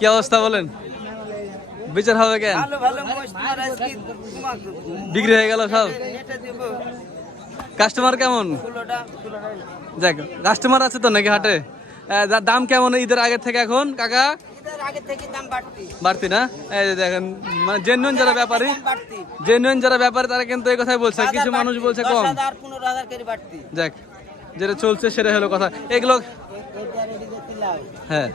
কি অবস্থা বলেন? বিচার হবে কেন? বিক্রি হয়ে গেল সব। কাস্টমার কেমন? দেখ কাস্টমার আছে তো নাকি হাটে? দাম কেমন ঈদের আগে থেকে এখন কাকা? বাড়তি না? এই যে দেখেন, মানে জেনুইন যারা ব্যাপারী, তারা কিন্তু এই কথাই বলছে। কিছু মানুষ বলছে কম। দেখ যেটা চলছে সেটা হলো কথা। এগুলো হ্যাঁ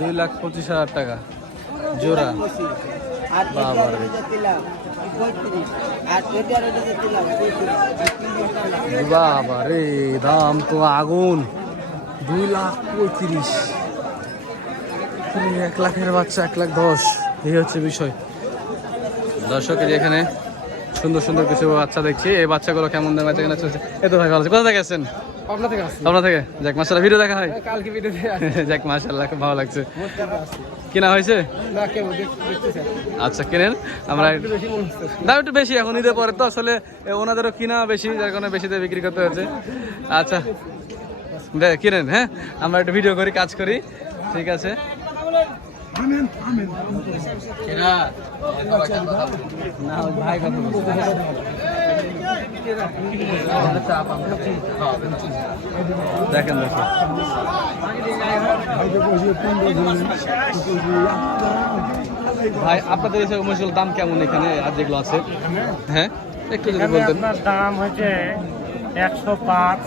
2,25,000 টাকা জোড়া। বাবা রে, দাম তো আগুন। 2,35,000। 1 লাখের বাচ্চা 1,10,000। এই হচ্ছে বিষয়। দর্শক এখানে সুন্দর সুন্দর কিছু বাচ্চা দেখছি। এই বাচ্চাগুলো কেমন দাম আছে কিনা চলছে। এই তো ভাই ভালো আছে। কোথা থেকে আসছেন? পাবনা থেকে। যাক মাশাআল্লাহ, ভিডিও দেখা হয় কালকে ভিডিও। যাক মাশাআল্লাহ, খুব ভালো লাগছে। কেনা হয়েছে? আচ্ছা কেনেন। আমরা দাম একটু বেশি এখন ঈদের পরে তো আসলে ওনাদেরও কিনা বেশি, যার কারণে বেশিতে বিক্রি করতে হচ্ছে। আচ্ছা কিনেন। হ্যাঁ আমরা একটু ভিডিও করি, কাজ করি। ঠিক আছে। ভাই কথা দেখেন ভাই, আপনাদের এসব মহিষগুলোর দাম কেমন এখানে আর যেগুলো আছে? হ্যাঁ একটু যদি বলতেন। দাম হচ্ছে 105,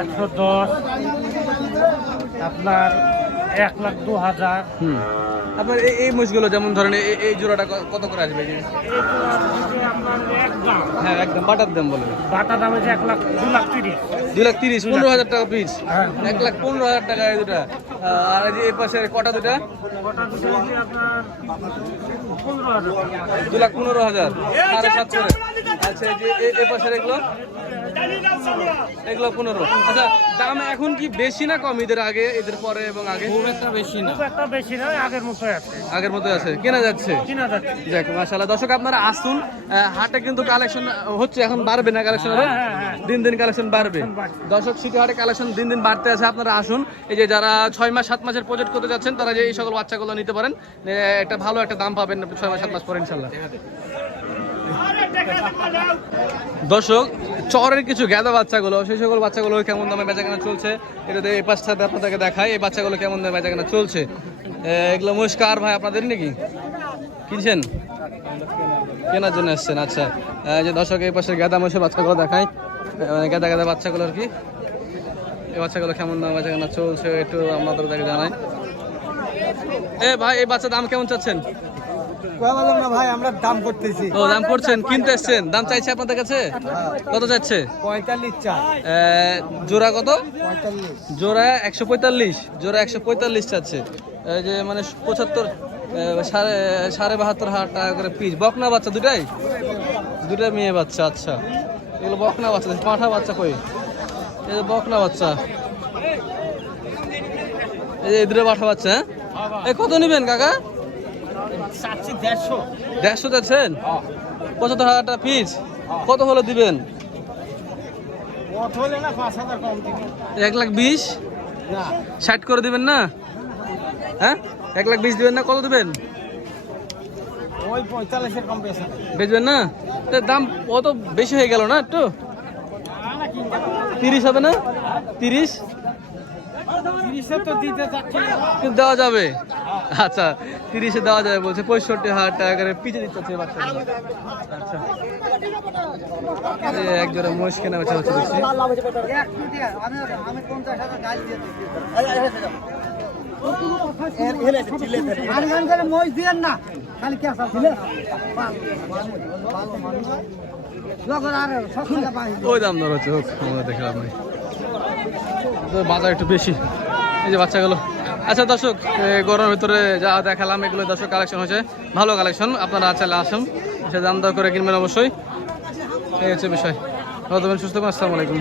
110, আপনার 1,02,000। আপনার এই মহিষগুলো যেমন ধরেন এই জোড়াটা কত করে আসবে? হ্যাঁ একদম বাটার দাম বলবেন। বাটার দাম হচ্ছে 2,30,000। 2,30,000, 15,000 টাকা পিস। 1,15,000 টাকা এই দুটা। আর এই পাশে কটা দুটা? 2,15,000, 7.5 করে। আচ্ছা এই পাশের এগুলো 15। আচ্ছা দাম এখন কি বেশি না কম ঈদের আগে, ঈদের পরে এবং আগে? খুব একটা বেশি না, আগের মতোই আছে। আগের মতোই আছে, কেনা যাচ্ছে। যাক মাশাআল্লাহ। দর্শক আপনারা আসুন, হাটে কিন্তু কালেকশন হচ্ছে, এখন বাড়বে না কালেকশন? দিন দিন কালেকশন বাড়বে। দর্শক সিটি হাটে কালেকশন দিন দিন বাড়তে আছে। আপনারা আসুন। এই যে যারা 6 মাস 7 মাসের প্রজেক্ট করতে যাচ্ছেন, তারা যে এই সকল বাচ্চাগুলো নিতে পারেন, একটা ভালো একটা দাম পাবেন 6 মাস 7 মাস পরে ইনশাল্লাহ। দর্শক চরের কিছু গেদা বাচ্চাগুলো, সেই সকল বাচ্চাগুলো কেমন দামে বেচাকেনা চলছে এটা এই পাশটাতে আপনাদেরকে দেখায়। এই বাচ্চাগুলো কেমন দামে বেচাকেনা চলছে। এগুলো মহিষ্কার ভাই আপনাদের নাকি কিনছেন? কেনার জন্য এসছেন। আচ্ছা যে দর্শক এই পাশের গেদা মহিষের বাচ্চাগুলো দেখায়, গেদা বাচ্চাগুলো আর কি। এই বাচ্চাগুলো কেমন দাম বেচাকেনা চলছে একটু আপনাদেরকে জানাই। ভাই এই বাচ্চার দাম কেমন চাচ্ছেন? ভাই আমরা দাম করতেছি। ও দাম করছেন, কিনতে এসছেন, দাম চাইছে আপনাদের কাছে? কত চাচ্ছে? 45 চাই। জোড়া কত? 45। জোড়া 145। জোড়া 145 চাচ্ছে। এই যে মানে 75, 72,500 টাকা করে পিস। বকনা বাচ্চা দুটাই? দুটা মেয়ে বাচ্চা। আচ্ছা এগুলো বকনা বাচ্চা। পাঁঠা বাচ্চা কই? এই যে বকনা বাচ্চা, এই যে দুটো পাঠা বাচ্চা। হ্যাঁ কত নেবেন কাকা? 150 যাচ্ছেন? 75,000 টাকা পিস। কত হলে দিবেন? 1,20,000। 60 করে দিবেন না? হ্যাঁ 1,20,000 দিবেন না? কত দিবেন? 45-এর কম বেচবেন না? দাম কত বেশি হয়ে গেল না একটু? 30 হবে না? 30 তো দিতে চাচ্ছি, কিন্তু দেওয়া যাবে। আচ্ছা 30-এ দেওয়া যাবে বলছে। 65,000 টাকা করে পিছিয়ে দিচ্ছে বাচ্চাগুলো। আচ্ছা এক জোড়া মহিষ কেনা বেচা হচ্ছে দেখছি। ওই দাম দর হচ্ছে, হোক আমরা দেখলাম নাই। বাজার একটু বেশি। এই যে বাচ্চাগুলো। আচ্ছা দর্শক গরমের ভিতরে যা দেখালাম এগুলো দর্শক কালেকশন হয়েছে, ভালো কালেকশন। আপনারা চাইলে আসুন, সে দাম দর করে কিনবেন অবশ্যই। এই হচ্ছে বিষয়। ভালো থাকবেন, সুস্থ থাকবেন। আসসালামু আলাইকুম।